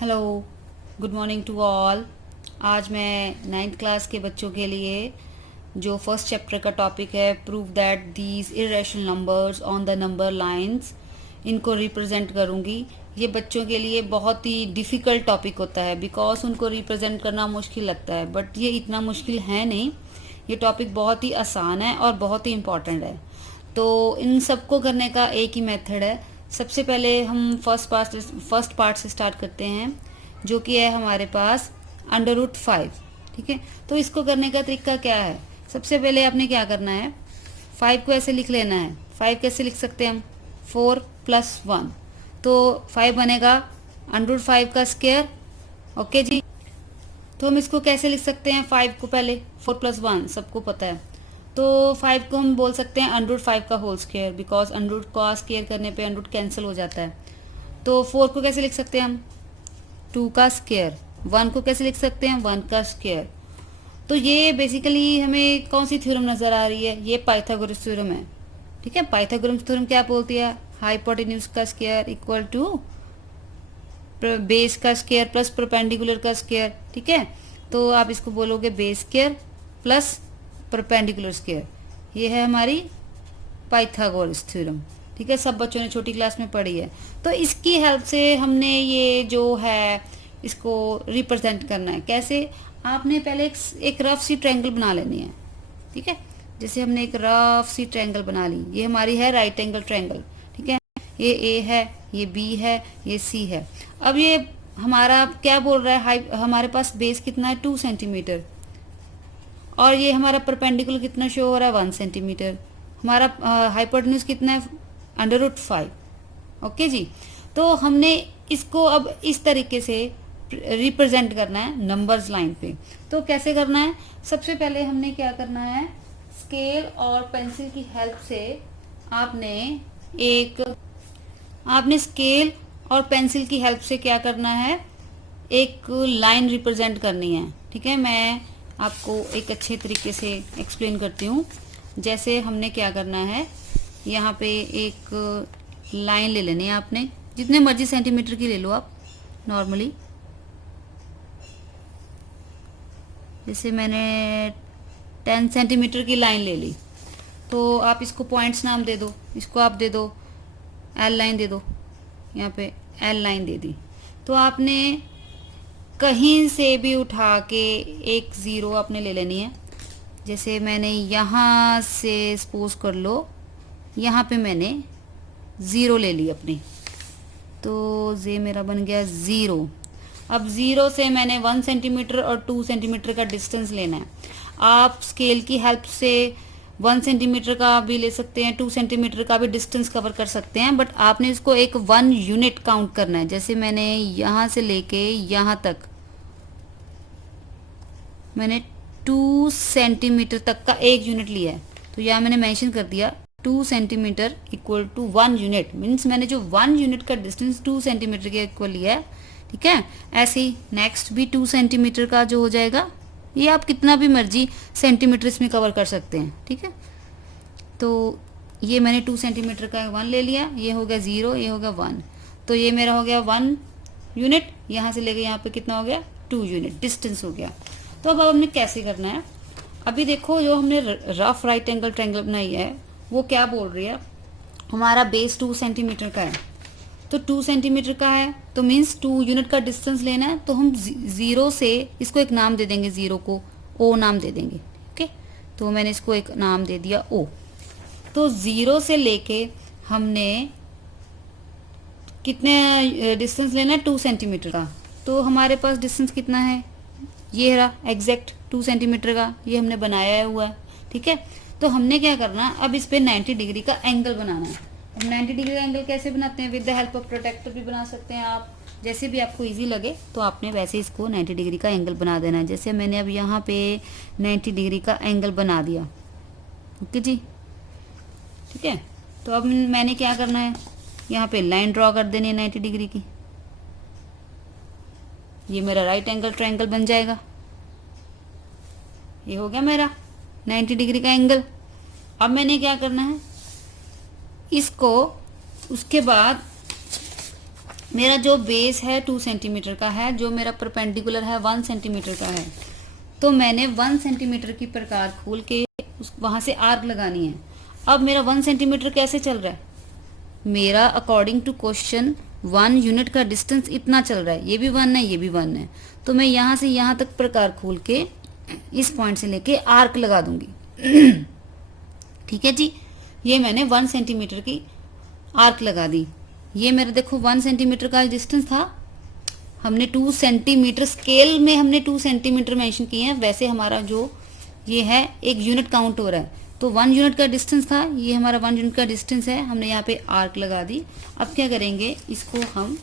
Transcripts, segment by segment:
Hello, good morning to all. आज मैं 9th class के बच्चों के लिए जो फर्स्ट चैप्टर का टॉपिक है prove that these irrational numbers on the number lines, इनको रिप्रेजेंट करूँगी। ये बच्चों के लिए बहुत ही डिफ़िकल्ट टॉपिक होता है बिकॉज उनको रिप्रेजेंट करना मुश्किल लगता है, बट ये इतना मुश्किल है नहीं। ये टॉपिक बहुत ही आसान है और बहुत ही इम्पॉर्टेंट है। तो इन सबको करने का एक ही मेथड है। सबसे पहले हम फर्स्ट पार्ट से स्टार्ट करते हैं, जो कि है हमारे पास √5। ठीक है, तो इसको करने का तरीका क्या है? सबसे पहले आपने क्या करना है, 5 को ऐसे लिख लेना है। 5 कैसे लिख सकते हैं हम? 4 + 1, तो 5 बनेगा √5 का स्क्वायर। ओके जी, तो हम इसको कैसे लिख सकते हैं? 5 को पहले 4 + 1 सबको पता है, तो 5 को हम बोल सकते हैं √5 का होल स्क्वायर, बिकॉज √ का स्क्वायर करने पे √ कैंसिल हो जाता है। तो 4 को कैसे लिख सकते हैं हम? 2 का स्क्वायर। 1 को कैसे लिख सकते हैं? 1 का स्क्वायर। तो ये बेसिकली हमें कौन सी थ्योरम नज़र आ रही है? ये पाइथागोरस थ्योरम है। ठीक है, पाइथागोरस थ्योरम क्या बोलती है? हाइपोटेन्यूज का स्क्वायर इक्वल टू बेस का स्क्वायर प्लस परपेंडिकुलर का स्क्वायर। ठीक है, तो आप इसको बोलोगे base square plus perpendicular square. ये है हमारी पाइथागोरस थ्योरम। ठीक है, सब बच्चों ने छोटी क्लास में पढ़ी है। तो इसकी हेल्प से हमने ये जो है इसको रिप्रेजेंट करना है। कैसे? आपने पहले एक रफ सी ट्रायंगल बना लेनी है। ठीक है, जैसे हमने एक रफ सी ट्रायंगल बना ली, ये हमारी है राइट एंगल ट्रायंगल। ठीक है, ये ए है, ये बी है, ये सी है। अब ये हमारा क्या बोल रहा है? हमारे पास बेस कितना है? 2 सेंटीमीटर, और ये हमारा परपेंडिकुलर कितना शो हो रहा है? 1 सेंटीमीटर। हमारा हाइपोटेन्यूज कितना है? √5। ओके जी, तो हमने इसको अब इस तरीके से रिप्रेजेंट करना है नंबर्स लाइन पे। तो कैसे करना है? सबसे पहले हमने क्या करना है, स्केल और पेंसिल की हेल्प से आपने स्केल और पेंसिल की हेल्प से क्या करना है, एक लाइन रिप्रेजेंट करनी है। ठीक है, मैं आपको एक अच्छे तरीके से एक्सप्लेन करती हूँ। जैसे हमने क्या करना है, यहाँ पे एक लाइन ले लेनी है आपने, जितने मर्जी सेंटीमीटर की ले लो आप नॉर्मली। जैसे मैंने 10 सेंटीमीटर की लाइन ले ली, तो आप इसको पॉइंट्स नाम दे दो। इसको आप दे दो एल लाइन दे दो, यहाँ पे एल लाइन दे दी। तो आपने कहीं से भी उठा के एक ज़ीरो आपने ले लेनी है। जैसे मैंने यहाँ से सपोज कर लो, यहाँ पे मैंने ज़ीरो ले ली अपनी, तो ये मेरा बन गया ज़ीरो। अब ज़ीरो से मैंने 1 सेंटीमीटर और 2 सेंटीमीटर का डिस्टेंस लेना है। आप स्केल की हेल्प से 1 सेंटीमीटर का भी ले सकते हैं, 2 सेंटीमीटर का भी डिस्टेंस कवर कर सकते हैं, बट आपने इसको एक 1 यूनिट काउंट करना है। जैसे मैंने यहाँ से लेके यहाँ तक मैंने 2 सेंटीमीटर तक का एक यूनिट लिया है, तो यहाँ मैंने मेंशन कर दिया 2 centimetre equal to 1 unit. Means मैंने जो 1 यूनिट का डिस्टेंस 2 सेंटीमीटर के इक्वल लिया है। ठीक है, ऐसे ही नेक्स्ट भी 2 सेंटीमीटर का जो हो जाएगा, ये आप कितना भी मर्जी सेंटीमीटर इसमें कवर कर सकते हैं। ठीक है, तो ये मैंने 2 सेंटीमीटर का 1 ले लिया, ये हो गया 0, ये हो गया 1, तो ये मेरा हो गया 1 यूनिट। यहाँ से लेके यहाँ पे कितना हो गया? 2 यूनिट डिस्टेंस हो गया। तो अब हमने कैसे करना है? अभी देखो, जो हमने रफ राइट एंगल ट्रायंगल बनाई है वो क्या बोल रही है, हमारा बेस 2 सेंटीमीटर का है, तो 2 सेंटीमीटर का है, तो मीन्स 2 यूनिट का डिस्टेंस लेना है। तो हम ज़ीरो से इसको एक नाम दे देंगे, ज़ीरो को ओ नाम दे देंगे। ओके, तो मैंने इसको एक नाम दे दिया ओ। तो ज़ीरो से लेके हमने कितने डिस्टेंस लेना है? 2 सेंटीमीटर का। तो हमारे पास डिस्टेंस कितना है? ये रहा एग्जैक्ट 2 सेंटीमीटर का, ये हमने बनाया हुआ है। ठीक है, तो हमने क्या करना है, अब इस पे 90 डिग्री का एंगल बनाना है। अब 90 डिग्री का एंगल कैसे बनाते हैं? With the help of protractor भी बना सकते हैं आप, जैसे भी आपको इजी लगे। तो आपने वैसे इसको 90 डिग्री का एंगल बना देना है। जैसे मैंने अब यहाँ पे 90 डिग्री का एंगल बना दिया। ओके जी, ठीक है, तो अब मैंने क्या करना है, यहाँ पे लाइन ड्रॉ कर देनी है 90 डिग्री की। ये मेरा राइट एंगल ट्रायंगल बन जाएगा। ये हो गया मेरा 90 डिग्री का एंगल। अब मैंने क्या करना है, इसको उसके बाद मेरा जो बेस है 2 सेंटीमीटर का है, जो मेरा परपेंडिकुलर है 1 सेंटीमीटर का है, तो मैंने 1 सेंटीमीटर की प्रकार खोल के वहां से आर्क लगानी है। अब मेरा 1 सेंटीमीटर कैसे चल रहा है, मेरा अकॉर्डिंग टू क्वेश्चन 1 यूनिट का डिस्टेंस इतना चल रहा है, ये भी 1 है, ये भी 1 है, तो मैं यहाँ से यहाँ तक प्रकार खोल के इस पॉइंट से लेके आर्क लगा दूंगी। ठीक है जी, ये मैंने 1 सेंटीमीटर की आर्क लगा दी। ये मेरा देखो 1 सेंटीमीटर का डिस्टेंस था, हमने 2 सेंटीमीटर स्केल में हमने 2 सेंटीमीटर मेंशन किए हैं, वैसे हमारा जो ये है 1 यूनिट काउंट हो रहा है, तो 1 यूनिट का डिस्टेंस था, ये हमारा 1 यूनिट का डिस्टेंस है, हमने यहाँ पे आर्क लगा दी। अब क्या करेंगे, इसको हम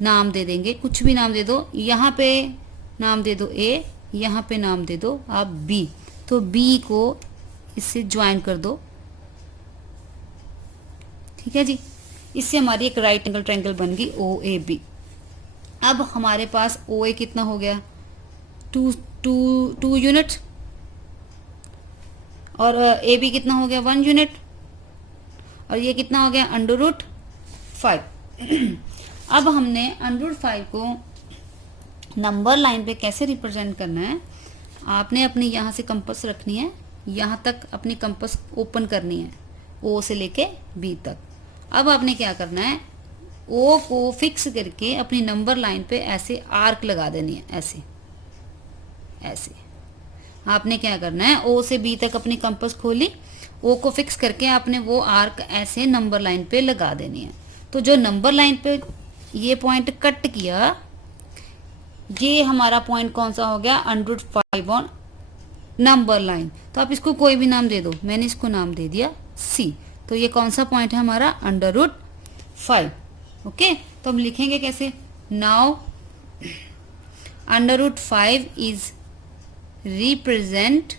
नाम दे देंगे, कुछ भी नाम दे दो, यहाँ पे नाम दे दो A, यहाँ पे नाम दे दो आप B, तो B को इससे ज्वाइन कर दो। ठीक है जी, इससे हमारी एक राइट एंगल ट्रायंगल बन गई OAB। अब हमारे पास OA कितना हो गया, 2 यूनिट, और AB कितना हो गया 1 यूनिट, और ये कितना हो गया √5। अब हमने √5 को नंबर लाइन पे कैसे रिप्रेजेंट करना है, आपने अपनी यहाँ से कंपास रखनी है, यहाँ तक अपनी कंपास ओपन करनी है, O से लेके B तक। अब आपने क्या करना है, O को फिक्स करके अपनी नंबर लाइन पे ऐसे आर्क लगा देनी है, ऐसे ऐसे आपने क्या करना है, O से B तक अपनी कंपास खोली, O को फिक्स करके आपने वो आर्क ऐसे नंबर लाइन पे लगा देनी है। तो जो नंबर लाइन पे ये पॉइंट कट किया, ये हमारा पॉइंट कौन सा हो गया, √5 ऑन नंबर लाइन। तो आप इसको कोई भी नाम दे दो, मैंने इसको नाम दे दिया C। तो ये कौन सा पॉइंट है हमारा, √5। ओके, तो हम लिखेंगे कैसे, now √5 is represent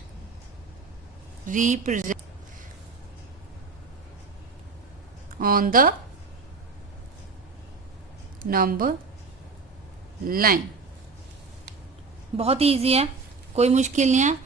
on the number line। बहुत ही ईजी है, कोई मुश्किल नहीं है,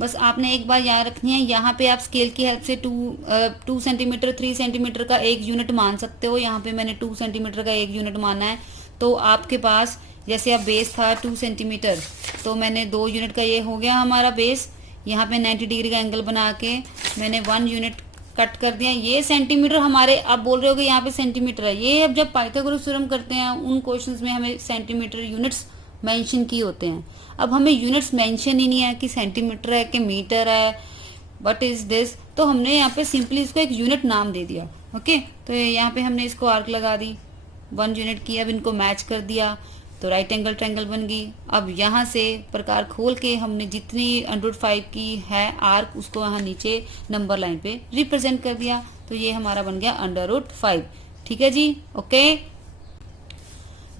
बस आपने एक बार याद रखनी है, यहाँ पे आप स्केल की हेल्प से 2 सेंटीमीटर 3 सेंटीमीटर का 1 यूनिट मान सकते हो। यहाँ पे मैंने 2 सेंटीमीटर का 1 यूनिट माना है, तो आपके पास जैसे अब बेस था 2 सेंटीमीटर, तो मैंने 2 यूनिट का ये हो गया हमारा बेस। यहाँ पे 90 डिग्री का एंगल बना के मैंने 1 यूनिट कट कर दिया। ये सेंटीमीटर हमारे, आप बोल रहे हो कि यहाँ पे सेंटीमीटर है, ये अब जब पाइथागोरस थ्योरम करते हैं उन क्वेश्चंस में हमें सेंटीमीटर यूनिट्स मेंशन किए होते हैं। अब हमें यूनिट्स मेंशन ही नहीं है कि सेंटीमीटर है कि मीटर है, व्हाट इज दिस, तो हमने यहाँ पे सिंपली इसको एक यूनिट नाम दे दिया। ओके, तो यहाँ पे हमने इसको आर्क लगा दी, 1 यूनिट की, अब इनको मैच कर दिया तो राइट एंगल ट्रायंगल बन गई। अब यहाँ से प्रकार खोल के हमने जितनी √5 की है आर्क, उसको यहाँ नीचे नंबर लाइन पे रिप्रेजेंट कर दिया, तो ये हमारा बन गया √5। ठीक है जी, ओके।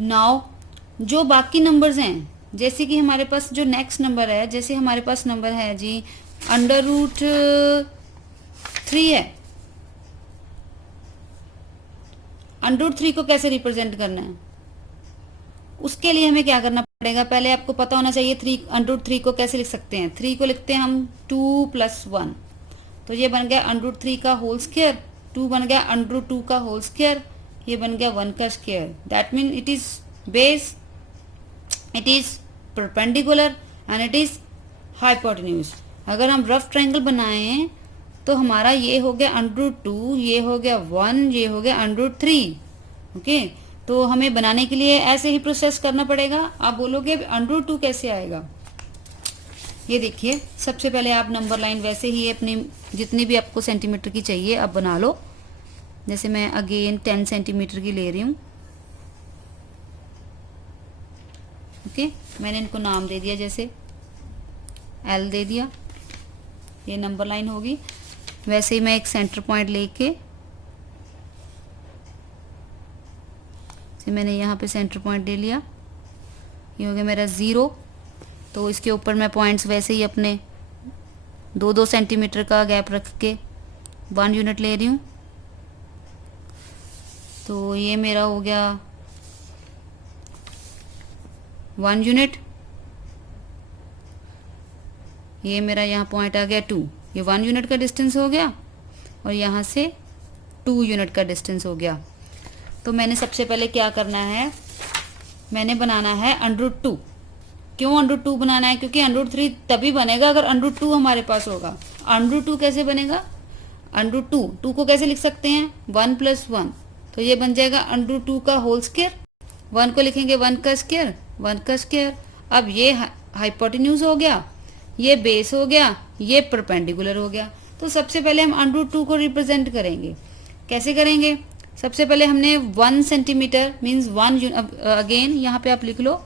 नाउ जो बाकी नंबर्स हैं, जैसे कि हमारे पास जो नेक्स्ट नंबर है, जैसे हमारे पास नंबर है जी √3 है, √3 को कैसे रिप्रेजेंट करना है, उसके लिए हमें क्या करना पड़ेगा, पहले आपको पता होना चाहिए √3 को कैसे लिख सकते हैं। 3 को लिखते हैं हम 2 + 1, तो ये बन गया √3 का होल स्क्वायर, 2 बन गया √2 का होल स्क्वायर, ये बन गया 1 का square. That mean it is base, it is perpendicular and it is hypotenuse. अगर हम रफ ट्रायंगल बनाएं तो हमारा ये हो गया √2, ये हो गया 1, ये हो गया √3। ओके, तो हमें बनाने के लिए ऐसे ही प्रोसेस करना पड़ेगा। आप बोलोगे √2 कैसे आएगा, ये देखिए, सबसे पहले आप नंबर लाइन वैसे ही अपनी जितनी भी आपको सेंटीमीटर की चाहिए आप बना लो। जैसे मैं अगेन 10 सेंटीमीटर की ले रही हूँ। ओके, मैंने इनको नाम दे दिया, जैसे L दे दिया, ये नंबर लाइन होगी। वैसे ही मैं एक सेंटर पॉइंट लेके, मैंने यहाँ पे सेंटर पॉइंट ले लिया, ये हो गया मेरा 0। तो इसके ऊपर मैं पॉइंट्स वैसे ही अपने 2-2 सेंटीमीटर का गैप रख के 1 यूनिट ले रही हूँ। तो ये मेरा हो गया 1 यूनिट, ये मेरा यहाँ पॉइंट आ गया 2, ये 1 यूनिट का डिस्टेंस हो गया, और यहाँ से 2 यूनिट का डिस्टेंस हो गया। तो मैंने सबसे पहले क्या करना है, मैंने बनाना है √2। क्यों √2 बनाना है? क्योंकि √3 तभी बनेगा अगर √2 हमारे पास होगा। √2 कैसे बनेगा? √2 को कैसे लिख सकते हैं? 1 + 1, तो ये बन जाएगा √2 का होल स्क्वायर। 1 को लिखेंगे 1 का स्क्वायर, 1 का स्क्वायर। अब ये हाइपोटेन्यूज हो गया, ये बेस हो गया, ये परपेंडिकुलर हो गया। तो सबसे पहले हम √2 को रिप्रेजेंट करेंगे। कैसे करेंगे? सबसे पहले हमने 1 सेंटीमीटर मीन्स 1 अगेन यहाँ पे आप लिख लो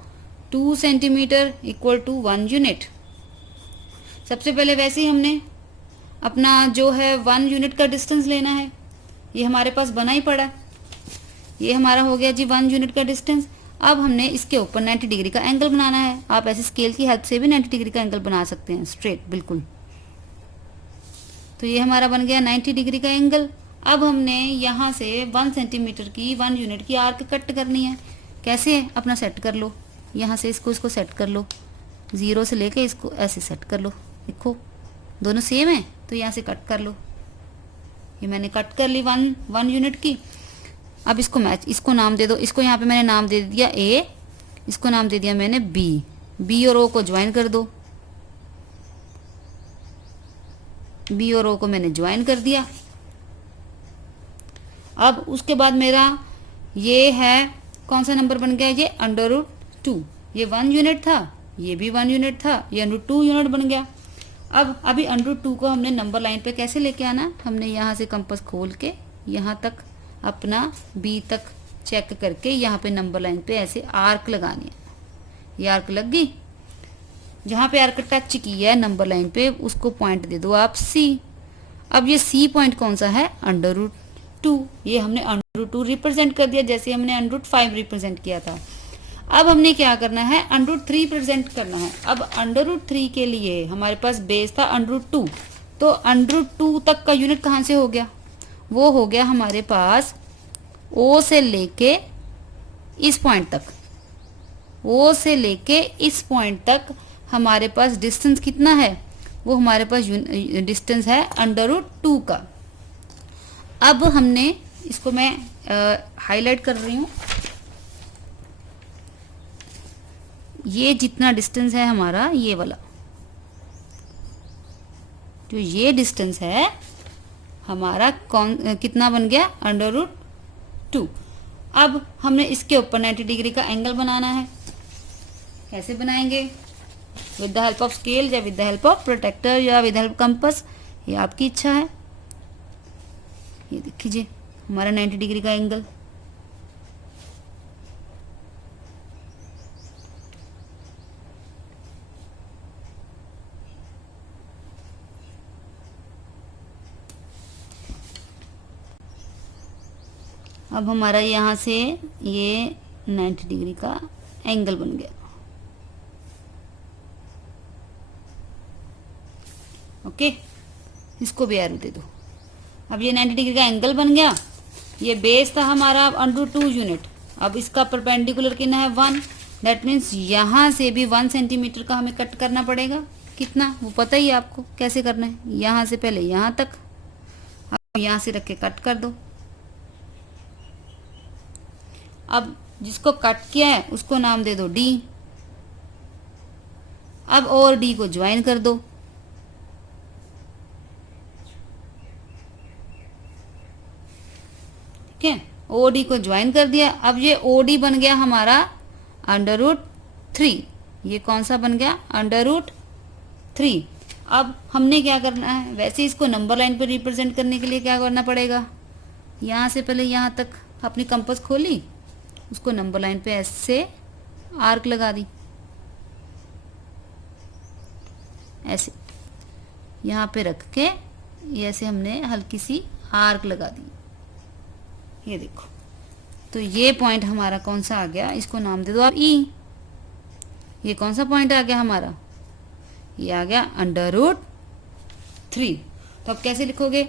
2 सेंटीमीटर इक्वल टू 1 यूनिट। सबसे पहले वैसे ही हमने अपना जो है 1 यूनिट का डिस्टेंस लेना है। ये हमारे पास बना ही पड़ा, ये हमारा हो गया जी 1 यूनिट का डिस्टेंस। अब हमने इसके ऊपर 90 डिग्री का एंगल बनाना है। आप ऐसे स्केल की हेल्प से भी 90 डिग्री का एंगल बना सकते हैं, स्ट्रेट बिल्कुल। तो ये हमारा बन गया 90 डिग्री का एंगल। अब हमने यहाँ से 1 सेंटीमीटर की 1 यूनिट की आर्क कट करनी है। कैसे? अपना सेट कर लो, यहाँ से इसको सेट कर लो, 0 से लेके इसको ऐसे सेट कर लो। देखो दोनों सेम है, तो यहाँ से कट कर लो। ये मैंने कट कर ली 1 यूनिट की। अब इसको इसको नाम दे दो। इसको यहाँ पे मैंने नाम दे दिया A, इसको नाम दे दिया मैंने B और O को ज्वाइन कर दो। B और O को मैंने ज्वाइन कर दिया। अब उसके बाद मेरा ये है कौन सा नंबर बन गया? ये √2। ये 1 यूनिट था, ये भी 1 यूनिट था, ये √2 यूनिट बन गया। अब अभी √2 को हमने नंबर लाइन पे कैसे लेके आना? हमने यहाँ से कंपास खोल के यहाँ तक अपना B तक चेक करके यहाँ पे नंबर लाइन पे ऐसे आर्क लगानी है। ये आर्क लग गई। जहाँ पे आर्क टच की है नंबर लाइन पे उसको पॉइंट दे दो आप C। अब ये C पॉइंट कौन सा है? √2। ये हमने √2 रिप्रेजेंट कर दिया, जैसे हमने √5 रिप्रेजेंट किया था। अब हमने क्या करना है? √3 प्रेजेंट करना है। अब √3 के लिए हमारे पास बेस था √2, तो √2 तक का यूनिट कहाँ से हो गया? वो हो गया हमारे पास O से लेके इस पॉइंट तक। O से लेके इस पॉइंट तक हमारे पास डिस्टेंस कितना है? वो हमारे पास डिस्टेंस है √2 का। अब हमने इसको मैं हाईलाइट कर रही हूँ। ये जितना डिस्टेंस है हमारा, ये वाला जो ये डिस्टेंस है हमारा कितना बन गया? √2। अब हमने इसके ऊपर 90 डिग्री का एंगल बनाना है। कैसे बनाएंगे? With the help of scale या with the help of protractor या विद हेल्प कंपास, ये आपकी इच्छा है। ये देखिए हमारा 90 डिग्री का एंगल। अब हमारा यहाँ से ये 90 डिग्री का एंगल बन गया। ओके, इसको भी एरो दे दो। अब ये 90 डिग्री का एंगल बन गया। ये बेस था हमारा √2 यूनिट। अब इसका परपेंडिकुलर कितना है? 1। दैट मीन्स यहाँ से भी 1 सेंटीमीटर का हमें कट करना पड़ेगा। कितना? वो पता ही है आपको कैसे करना है। यहाँ से पहले यहाँ तक, अब यहाँ से रख के कट कर दो। अब जिसको कट किया है उसको नाम दे दो D। अब और D को ज्वाइन कर दो। ठीक है, OD को ज्वाइन कर दिया। अब ये OD बन गया हमारा √3। ये कौन सा बन गया? √3। अब हमने क्या करना है? वैसे इसको नंबर लाइन पे रिप्रेजेंट करने के लिए क्या करना पड़ेगा? यहाँ से पहले यहाँ तक अपनी कंपास खोली, उसको नंबर लाइन पे ऐसे आर्क लगा दी, ऐसे यहाँ पे रख के ये ऐसे हमने हल्की सी आर्क लगा दी। ये देखो, तो ये पॉइंट हमारा कौन सा आ गया? इसको नाम दे दो आप E। ये कौन सा पॉइंट आ गया हमारा? ये आ गया √3। तो अब कैसे लिखोगे?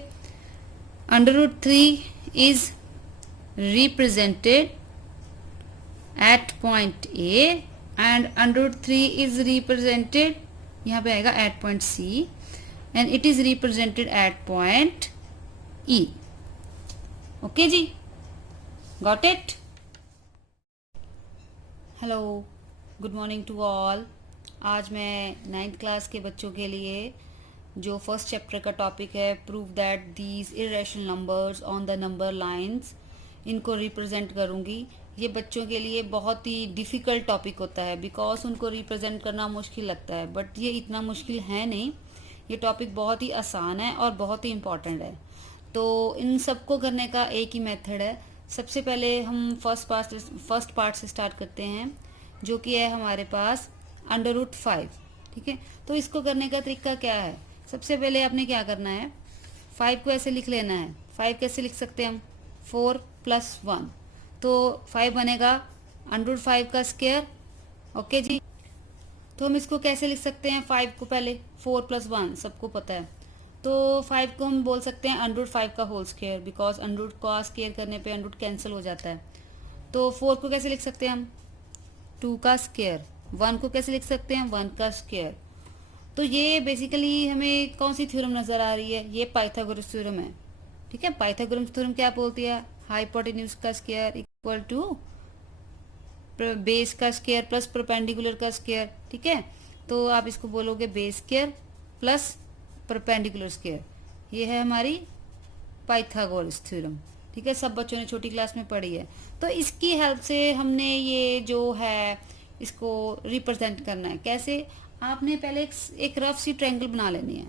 √3 is represented at point A and √3 is represented, यहाँ पे आएगा at point C and it is represented at point E। Okay जी, got it? Hello, good morning to all. आज मैं नाइन्थ क्लास के बच्चों के लिए जो फर्स्ट चैप्टर का टॉपिक है prove that these irrational numbers on the number lines, इनको रिप्रेजेंट करूँगी। ये बच्चों के लिए बहुत ही डिफ़िकल्ट टॉपिक होता है बिकॉज उनको रिप्रेजेंट करना मुश्किल लगता है, बट ये इतना मुश्किल है नहीं। ये टॉपिक बहुत ही आसान है और बहुत ही इम्पॉर्टेंट है। तो इन सबको करने का एक ही मेथड है। सबसे पहले हम फर्स्ट पार्ट से स्टार्ट करते हैं, जो कि है हमारे पास √5। ठीक है, तो इसको करने का तरीका क्या है? सबसे पहले आपने क्या करना है, 5 को ऐसे लिख लेना है। 5 कैसे लिख सकते हैं हम? 4 + 1, तो 5 बनेगा √5 का स्क्वायर। ओके जी, तो हम इसको कैसे लिख सकते हैं? 5 को पहले 4 + 1 सबको पता है, तो 5 को हम बोल सकते हैं √5 का होल स्क्वायर, बिकॉज √ का स्क्वायर करने पे √ कैंसिल हो जाता है। तो 4 को कैसे लिख सकते हैं हम? 2 का स्क्वायर। 1 को कैसे लिख सकते हैं? 1 का स्क्वायर। तो ये बेसिकली हमें कौन सी थ्योरम नज़र आ रही है? ये पाइथागोरस थ्योरम है। ठीक है, पाइथागोरस थ्योरम क्या बोलती है? हाइपोटेन्यूज का स्क्वायर इक्वल टू बेस का स्क्वायर प्लस परपेंडिकुलर का स्क्वायर। ठीक है, तो आप इसको बोलोगे base square plus perpendicular square. ये है हमारी पाइथागोरस थ्योरम। ठीक है, सब बच्चों ने छोटी क्लास में पढ़ी है। तो इसकी हेल्प से हमने ये जो है इसको रिप्रेजेंट करना है। कैसे? आपने पहले एक रफ सी ट्रायंगल बना लेनी है।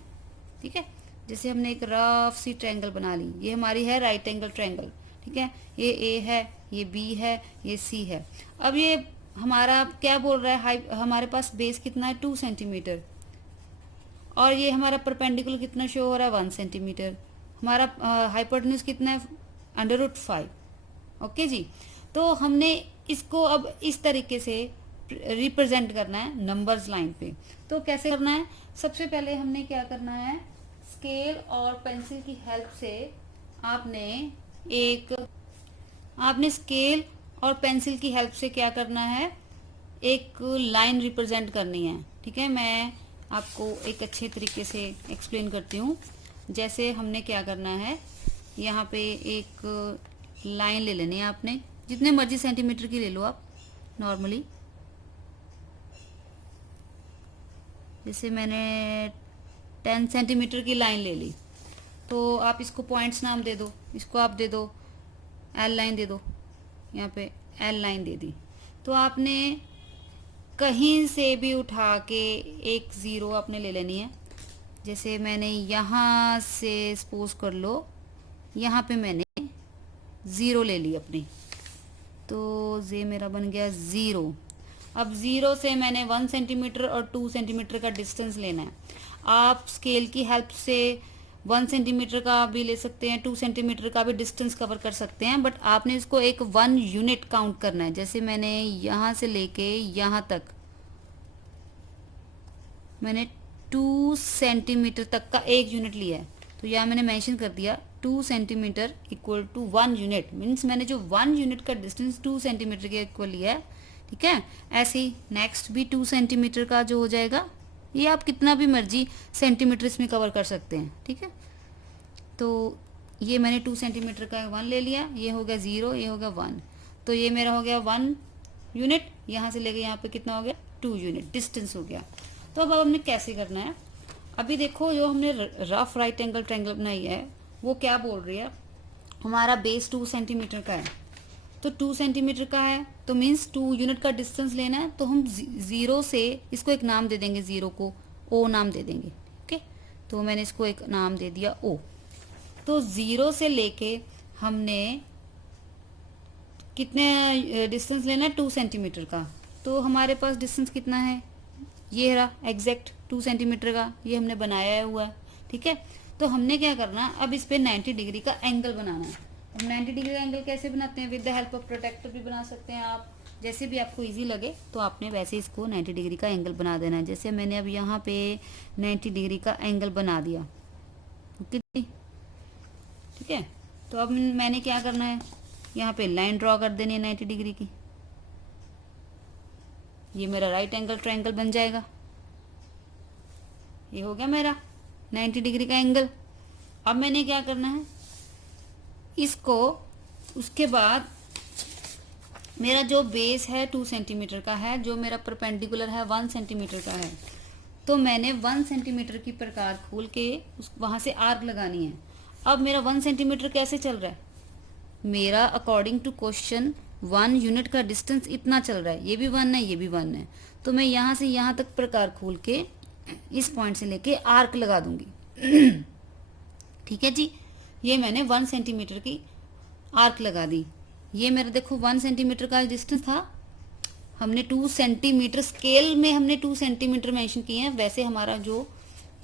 ठीक है, जैसे हमने एक रफ सी ट्रायंगल बना ली, ये हमारी है राइट एंगल ट्रायंगल। ठीक है, ये ए है, ये बी है, ये सी है। अब ये हमारा क्या बोल रहा है? हमारे पास बेस कितना है? 2 सेंटीमीटर, और ये हमारा परपेंडिकुलर कितना शो हो रहा है? 1 सेंटीमीटर। हमारा हाइपोटेन्यूज कितना है? √5। ओके जी, तो हमने इसको अब इस तरीके से रिप्रेजेंट करना है नंबर्स लाइन पे। तो कैसे करना है? सबसे पहले हमने क्या करना है, स्केल और पेंसिल की हेल्प से आपने स्केल और पेंसिल की हेल्प से क्या करना है, एक लाइन रिप्रेजेंट करनी है। ठीक है, मैं आपको एक अच्छे तरीके से एक्सप्लेन करती हूँ। जैसे हमने क्या करना है, यहाँ पे एक लाइन ले लेनी है आपने, जितने मर्जी सेंटीमीटर की ले लो आप नॉर्मली। जैसे मैंने 10 सेंटीमीटर की लाइन ले ली, तो आप इसको पॉइंट्स नाम दे दो। इसको आप दे दो L लाइन दे दो, यहाँ पे L लाइन दे दी। तो आपने कहीं से भी उठा के एक ज़ीरो आपने ले लेनी है। जैसे मैंने यहाँ से सपोज कर लो, यहाँ पे मैंने ज़ीरो ले ली अपनी, तो ये मेरा बन गया ज़ीरो। अब ज़ीरो से मैंने 1 सेंटीमीटर और 2 सेंटीमीटर का डिस्टेंस लेना है। आप स्केल की हेल्प से 1 सेंटीमीटर का भी ले सकते हैं, 2 सेंटीमीटर का भी डिस्टेंस कवर कर सकते हैं, बट आपने इसको एक 1 यूनिट काउंट करना है। जैसे मैंने यहाँ से लेके यहाँ तक मैंने 2 सेंटीमीटर तक का एक यूनिट लिया है, तो यहाँ मैंने मेंशन कर दिया 2 centimetre equal to 1 unit. Means मैंने जो 1 यूनिट का डिस्टेंस 2 सेंटीमीटर के इक्वल लिया है। ठीक है, ऐसे ही नेक्स्ट भी 2 सेंटीमीटर का जो हो जाएगा, ये आप कितना भी मर्जी सेंटीमीटर इसमें कवर कर सकते हैं। ठीक है, तो ये मैंने 2 सेंटीमीटर का 1 ले लिया, ये हो गया 0, ये हो गया 1, तो ये मेरा हो गया 1 यूनिट। यहाँ से लेके यहाँ पे कितना हो गया? 2 यूनिट डिस्टेंस हो गया। तो अब हमने कैसे करना है? अभी देखो, जो हमने रफ राइट एंगल ट्रायंगल बनाई है वो क्या बोल रही है, हमारा बेस 2 सेंटीमीटर का है, तो 2 सेंटीमीटर का है, तो मीन्स 2 यूनिट का डिस्टेंस लेना है। तो हम ज़ीरो से इसको एक नाम दे देंगे, ज़ीरो को ओ नाम दे देंगे। ओके, तो मैंने इसको एक नाम दे दिया ओ। तो ज़ीरो से लेके हमने कितने डिस्टेंस लेना है? 2 सेंटीमीटर का। तो हमारे पास डिस्टेंस कितना है? ये रहा एग्जैक्ट 2 सेंटीमीटर का, ये हमने बनाया हुआ है। ठीक है, तो हमने क्या करना है, अब इस पे 90 डिग्री का एंगल बनाना है। अब 90 डिग्री का एंगल कैसे बनाते हैं? With the help of protractor भी बना सकते हैं आप, जैसे भी आपको इजी लगे। तो आपने वैसे इसको 90 डिग्री का एंगल बना देना है। जैसे मैंने अब यहाँ पे 90 डिग्री का एंगल बना दिया। ओके, ठीक है, तो अब मैंने क्या करना है, यहाँ पे लाइन ड्रॉ कर देनी है 90 डिग्री की। ये मेरा राइट एंगल ट्रायंगल बन जाएगा। ये हो गया मेरा 90 डिग्री का एंगल। अब मैंने क्या करना है, इसको उसके बाद मेरा जो बेस है 2 सेंटीमीटर का है, जो मेरा परपेंडिकुलर है 1 सेंटीमीटर का है, तो मैंने 1 सेंटीमीटर की प्रकार खोल के उस वहाँ से आर्क लगानी है। अब मेरा 1 सेंटीमीटर कैसे चल रहा है, मेरा अकॉर्डिंग टू क्वेश्चन 1 यूनिट का डिस्टेंस इतना चल रहा है, ये भी 1 है, ये भी 1 है, तो मैं यहाँ से यहाँ तक प्रकार खोल के इस पॉइंट से लेके आर्क लगा दूंगी। ठीक है जी, ये मैंने 1 सेंटीमीटर की आर्क लगा दी। ये मेरा देखो 1 सेंटीमीटर का डिस्टेंस था, हमने 2 सेंटीमीटर स्केल में हमने 2 सेंटीमीटर मेंशन किए हैं, वैसे हमारा जो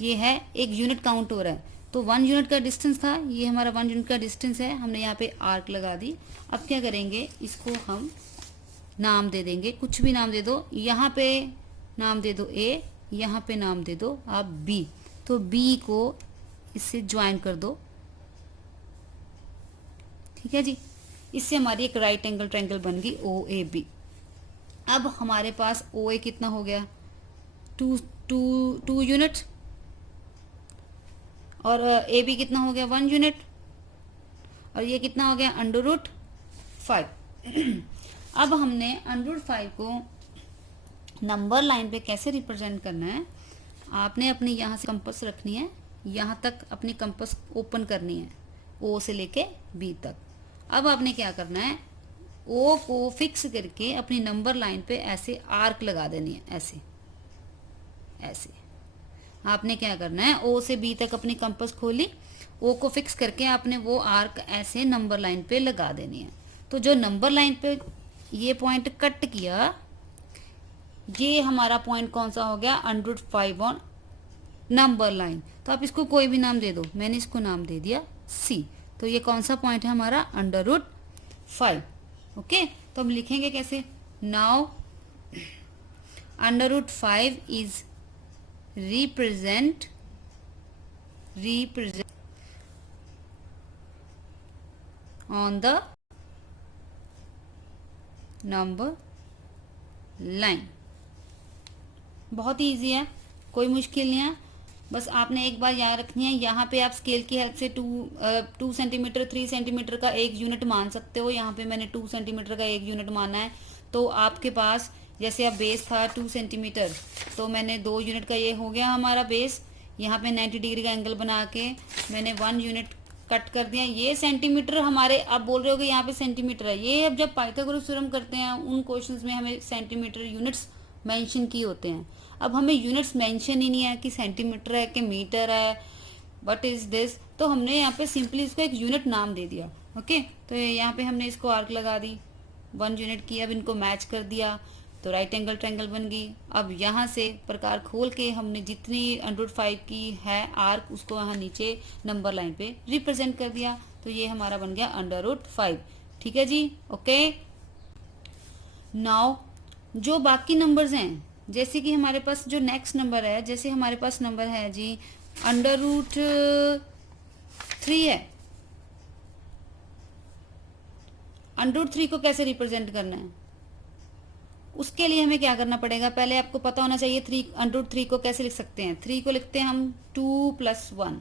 ये है एक यूनिट काउंट हो रहा है, तो 1 यूनिट का डिस्टेंस था, ये हमारा 1 यूनिट का डिस्टेंस है, हमने यहाँ पे आर्क लगा दी। अब क्या करेंगे, इसको हम नाम दे देंगे, कुछ भी नाम दे दो, यहाँ पे नाम दे दो ए, यहाँ पे नाम दे दो आप बी, तो बी को इससे ज्वाइन कर दो। ठीक है जी, इससे हमारी एक राइट एंगल ट्रायंगल बन गई ओ ए बी। अब हमारे पास ओ ए कितना हो गया, 2 यूनिट, और ए बी कितना हो गया 1 यूनिट, और ये कितना हो गया √5। अब हमने √5 को नंबर लाइन पे कैसे रिप्रेजेंट करना है, आपने अपनी यहाँ से कंपास रखनी है, यहाँ तक अपनी कंपास ओपन करनी है, ओ से लेके बी तक। अब आपने क्या करना है, ओ को फिक्स करके अपनी नंबर लाइन पे ऐसे आर्क लगा देनी है, ऐसे ऐसे आपने क्या करना है, ओ से बी तक अपनी कंपास खोली, ओ को फिक्स करके आपने वो आर्क ऐसे नंबर लाइन पे लगा देनी है। तो जो नंबर लाइन पे ये पॉइंट कट किया, ये हमारा पॉइंट कौन सा हो गया, √5 ऑन नंबर लाइन। तो आप इसको कोई भी नाम दे दो, मैंने इसको नाम दे दिया सी। तो ये कौन सा पॉइंट है हमारा √5। ओके, तो हम लिखेंगे कैसे, now √5 is represent on the number line. बहुत ही ईजी है, कोई मुश्किल नहीं है, बस आपने एक बार याद रखनी है, यहाँ पे आप स्केल की हेल्प से 2 सेंटीमीटर 3 सेंटीमीटर का एक यूनिट मान सकते हो। यहाँ पे मैंने 2 सेंटीमीटर का एक यूनिट माना है, तो आपके पास जैसे अब बेस था 2 सेंटीमीटर, तो मैंने 2 यूनिट का ये हो गया हमारा बेस। यहाँ पे 90 डिग्री का एंगल बना के मैंने 1 यूनिट कट कर दिया। ये सेंटीमीटर हमारे, आप बोल रहे हो कि यहाँ पे सेंटीमीटर है, ये अब जब पाइथागोरस थ्योरम करते हैं उन क्वेश्चंस में हमें सेंटीमीटर यूनिट्स मेंशन किए होते हैं। अब हमें यूनिट्स मेंशन ही नहीं है कि सेंटीमीटर है कि मीटर है, व्हाट इज दिस, तो हमने यहाँ पे सिंपली इसको एक यूनिट नाम दे दिया। ओके, तो यहाँ पे हमने इसको आर्क लगा दी, 1 यूनिट की, अब इनको मैच कर दिया तो राइट एंगल ट्रायंगल बन गई। अब यहाँ से प्रकार खोल के हमने जितनी √5 की है आर्क, उसको यहाँ नीचे नंबर लाइन पे रिप्रेजेंट कर दिया, तो ये हमारा बन गया √5। ठीक है जी, ओके। नाउ जो बाकी नंबर्स हैं, जैसे कि हमारे पास जो नेक्स्ट नंबर है, जैसे हमारे पास नंबर है जी √3 है, √3 को कैसे रिप्रेजेंट करना है, उसके लिए हमें क्या करना पड़ेगा, पहले आपको पता होना चाहिए √3 को कैसे लिख सकते हैं। 3 को लिखते हैं हम 2 + 1,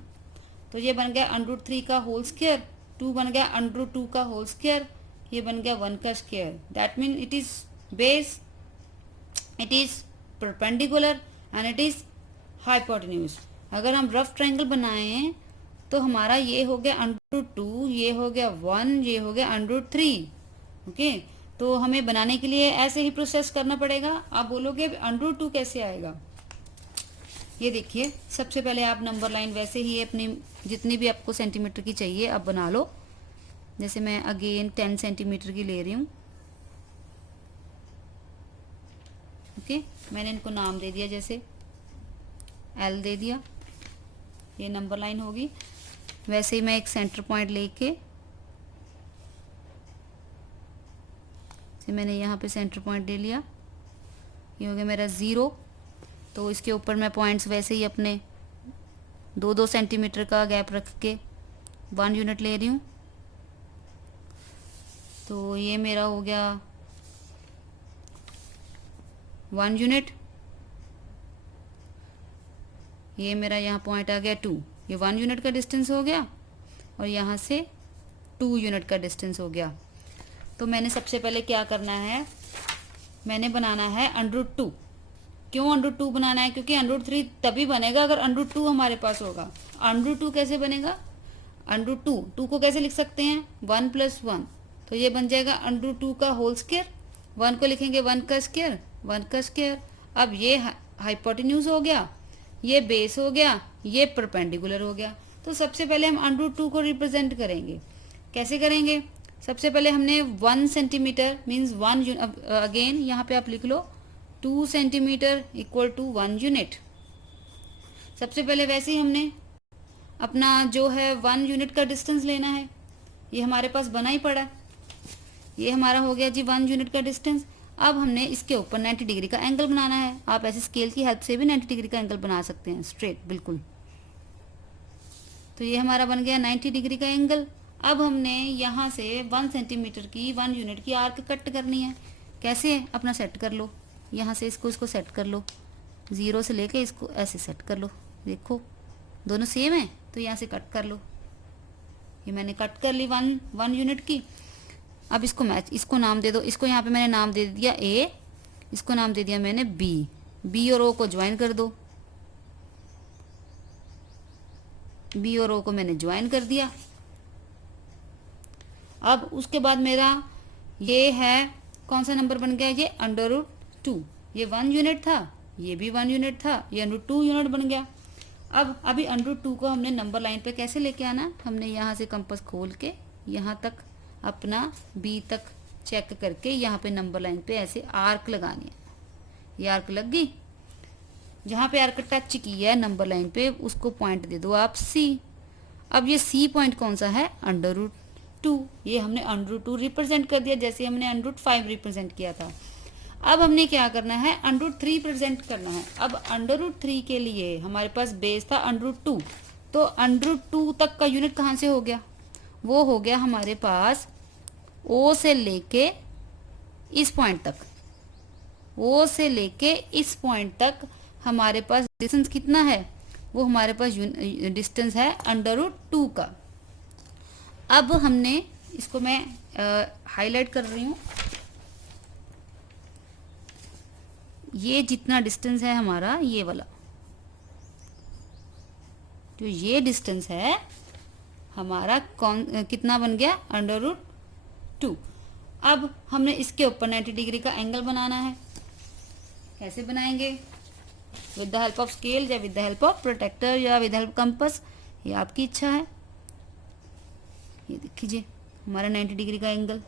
तो ये बन गया √3 का होल स्क्वायर, 2 बन गया √2 का होल स्क्वायर, ये बन गया 1 का square. That mean it is base, it is perpendicular and it is hypotenuse. अगर हम रफ ट्रायंगल बनाए तो हमारा ये हो गया √2, ये हो गया 1, ये हो गया √3। ओके, तो हमें बनाने के लिए ऐसे ही प्रोसेस करना पड़ेगा। आप बोलोगे √2 कैसे आएगा, ये देखिए, सबसे पहले आप नंबर लाइन वैसे ही अपनी जितनी भी आपको सेंटीमीटर की चाहिए आप बना लो। जैसे मैं अगेन 10 सेंटीमीटर की ले रही हूँ। ओके, मैंने इनको नाम दे दिया, जैसे L दे दिया, ये नंबर लाइन होगी। वैसे ही मैं एक सेंटर पॉइंट लेके, मैंने यहाँ पे सेंटर पॉइंट ले लिया, ये हो गया मेरा 0। तो इसके ऊपर मैं पॉइंट्स वैसे ही अपने 2-2 सेंटीमीटर का गैप रख के 1 यूनिट ले रही हूँ। तो ये मेरा हो गया 1 यूनिट, ये मेरा यहाँ पॉइंट आ गया 2, ये 1 यूनिट का डिस्टेंस हो गया, और यहाँ से 2 यूनिट का डिस्टेंस हो गया। तो मैंने सबसे पहले क्या करना है, मैंने बनाना है √2। क्यों √2 बनाना है? क्योंकि √3 तभी बनेगा अगर √2 हमारे पास होगा। √2 कैसे बनेगा? √2 को कैसे लिख सकते हैं? 1 + 1, तो ये बन जाएगा √2 का होल स्क्वायर। 1 को लिखेंगे 1 का स्क्वायर, 1 का स्क्वायर। अब ये हाइपोटेन्यूज हो गया, ये बेस हो गया, ये परपेंडिकुलर हो गया। तो सबसे पहले हम √2 को रिप्रेजेंट करेंगे। कैसे करेंगे? सबसे पहले हमने 1 सेंटीमीटर मीन्स 1 अगेन यहाँ पे आप लिख लो 2 सेंटीमीटर इक्वल टू 1 यूनिट। सबसे पहले वैसे ही हमने अपना जो है 1 यूनिट का डिस्टेंस लेना है। ये हमारे पास बना ही पड़ा, ये हमारा हो गया जी 1 यूनिट का डिस्टेंस। अब हमने इसके ऊपर 90 डिग्री का एंगल बनाना है। आप ऐसे स्केल की हेल्प से भी 90 डिग्री का एंगल बना सकते हैं, स्ट्रेट बिल्कुल। तो ये हमारा बन गया 90 डिग्री का एंगल। अब हमने यहाँ से 1 सेंटीमीटर की 1 यूनिट की आर्क कट करनी है। कैसे? अपना सेट कर लो, यहाँ से इसको सेट कर लो, 0 से लेके इसको ऐसे सेट कर लो। देखो दोनों सेम है, तो यहाँ से कट कर लो। ये मैंने कट कर ली 1 यूनिट की। अब इसको नाम दे दो। इसको यहाँ पे मैंने नाम दे दिया A, इसको नाम दे दिया मैंने B और O को ज्वाइन कर दो। B और O को मैंने ज्वाइन कर दिया। अब उसके बाद मेरा ये है कौन सा नंबर बन गया? ये √2। ये 1 यूनिट था, ये भी 1 यूनिट था, ये √2 यूनिट बन गया। अब अभी √2 को हमने नंबर लाइन पे कैसे लेके आना? हमने यहाँ से कंपास खोल के यहाँ तक अपना B तक चेक करके यहाँ पे नंबर लाइन पे ऐसे आर्क लगानी है। ये आर्क लग गई। जहाँ पे आर्क टच की है नंबर लाइन पे उसको पॉइंट दे दो आप C। अब ये C पॉइंट कौन सा है? √2। ये हमने √2 रिप्रेजेंट कर दिया, जैसे हमने √5 रिप्रेजेंट किया था। अब हमने क्या करना है? √3 प्रेजेंट करना है। अब √3 के लिए हमारे पास बेस था √2, तो √2 तक का यूनिट कहाँ से हो गया? वो हो गया हमारे पास O से लेके इस पॉइंट तक। O से लेके इस पॉइंट तक हमारे पास डिस्टेंस कितना है? वो हमारे पास डिस्टेंस है √2 का। अब हमने इसको मैं हाईलाइट कर रही हूँ। ये जितना डिस्टेंस है हमारा, ये वाला जो ये डिस्टेंस है हमारा कितना बन गया? √2। अब हमने इसके ऊपर 90 डिग्री का एंगल बनाना है। कैसे बनाएंगे? With the help of scale या with the help of protractor या विद हेल्प कंपास, ये आपकी इच्छा है। ये देखिए हमारा 90 डिग्री का एंगल।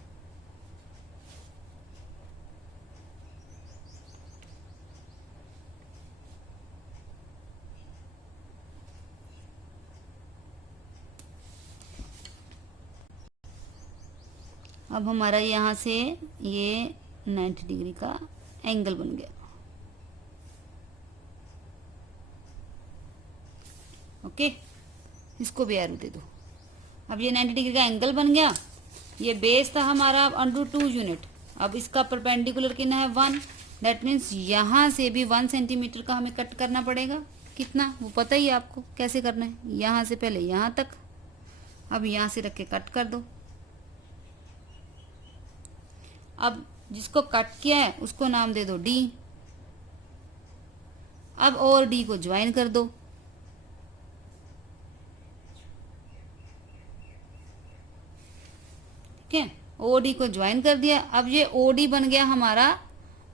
अब हमारा यहाँ से ये 90 डिग्री का एंगल बन गया। ओके, इसको भी एरो दे दो। अब ये 90 डिग्री का एंगल बन गया। ये बेस था हमारा √2 यूनिट। अब इसका परपेंडिकुलर कितना है? 1। दैट मीन्स यहाँ से भी 1 सेंटीमीटर का हमें कट करना पड़ेगा। कितना? वो पता ही है आपको कैसे करना है। यहाँ से पहले यहाँ तक, अब यहाँ से रख के कट कर दो। अब जिसको कट किया है उसको नाम दे दो D। अब और D को ज्वाइन कर दो। ठीक है, OD को ज्वाइन कर दिया। अब ये OD बन गया हमारा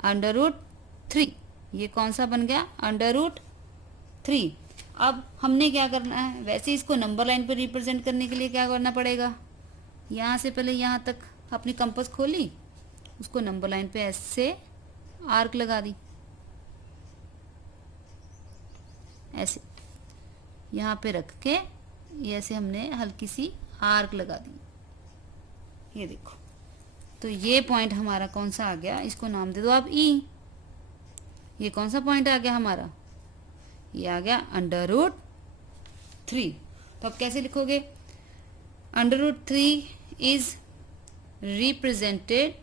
√3। ये कौन सा बन गया? √3। अब हमने क्या करना है? वैसे इसको नंबर लाइन पर रिप्रेजेंट करने के लिए क्या करना पड़ेगा? यहाँ से पहले यहाँ तक अपनी कंपास खोली, उसको नंबर लाइन पे ऐसे आर्क लगा दी, ऐसे यहाँ पे रख के ये ऐसे हमने हल्की सी आर्क लगा दी। ये देखो, तो ये पॉइंट हमारा कौन सा आ गया? इसको नाम दे दो आप E। ये कौन सा पॉइंट आ गया हमारा? ये आ गया √3। तो अब कैसे लिखोगे? √3 is represented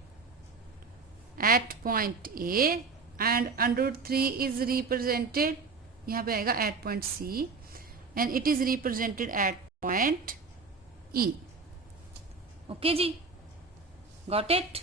at point A and √3 is represented, यहाँ पे आएगा at point C and it is represented at point E। Okay जी, Got it?